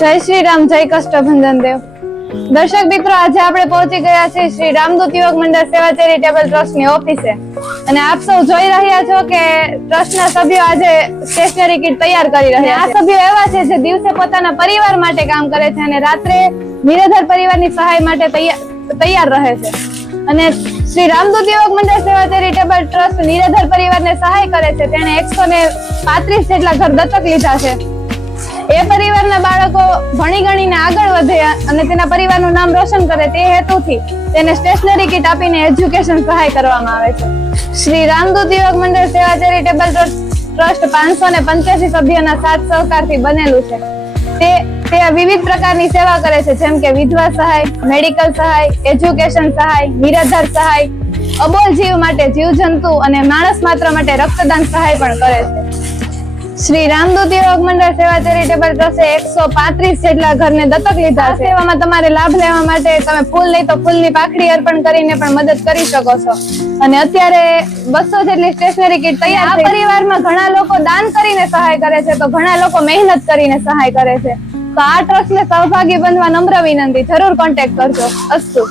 જય શ્રી રામ, જય કષ્ટભંજન દેવ. દર્શક મિત્રો, આજે આપણે પહોંચી ગયા છીએ શ્રી રામદૂત યુવક મંડળ સેવા ચેરિટેબલ ટ્રસ્ટની ઓફિસે. અને આપ સૌ જોઈ રહ્યા છો કે ટ્રસ્ટ ના સભ્યો આજે સ્ટેશનરી કીટ તૈયાર કરી રહ્યા છે. આ સભ્યો એવા છે જે દિવસે પોતાના પરિવાર માટે કામ કરે છે અને રાત્રે નિરાધાર પરિવારની સહાય માટે તૈયાર તૈયાર રહે છે. અને શ્રી રામદૂત યુવક મંડળ સેવા ચેરિટેબલ ટ્રસ્ટ નિરાધાર પરિવારને સહાય કરે છે. તેણે એકસો ને પાંત્રીસ જેટલા ઘર દત્તક લીધા છે. એ પરિવારના બાળકો ભણી ગણીને આગળ વધે અને તેના પરિવારનું નામ રોશન કરે તે હેતુથી તેને સ્ટેશનરી કિટ આપીને એજ્યુકેશન સહાય કરવામાં આવે છે. શ્રી રામદૂત યુવક મંડળ સેવા ચેરિટેબલ ટ્રસ્ટ પાંચસો ને પંચ્યાસી સભ્યોના સાથ સહકારથી બનેલું છે. તે તે વિવિધ પ્રકારની સેવા કરે છે, જેમ કે વિધવા સહાય, મેડિકલ સહાય એજ્યુકેશન સહાય, નિરાધાર સહાય, અબોલ જીવ માટે જીવજંતુ અને માણસ માત્ર માટે રક્તદાન સહાય પણ કરે છે. શ્રી રામદૂત રોગ મંડળ સેવા ચેરિટેબલ ટ્રસ્ટે એકસો પાંત્રીસ જેટલા ઘરને દત્તક લીધા છે. સેવામાં તમારે લાભ લેવા માટે તમે ફૂલ નહીં તો ફૂલની પાખડી અર્પણ કરીને પણ મદદ કરી શકો છો. અને અત્યારે બસો જેટલી સ્ટેશનરી કીટ તૈયાર આ પરિવારમાં ઘણા લોકો દાન કરીને સહાય કરે છે તો ઘણા લોકો મહેનત કરીને સહાય કરે છે. તો આ ટ્રસ્ટને સહભાગી બનવા નમ્ર વિનંતી જરૂર કોન્ટેક્ટ કરજો. અસ્તુ.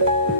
you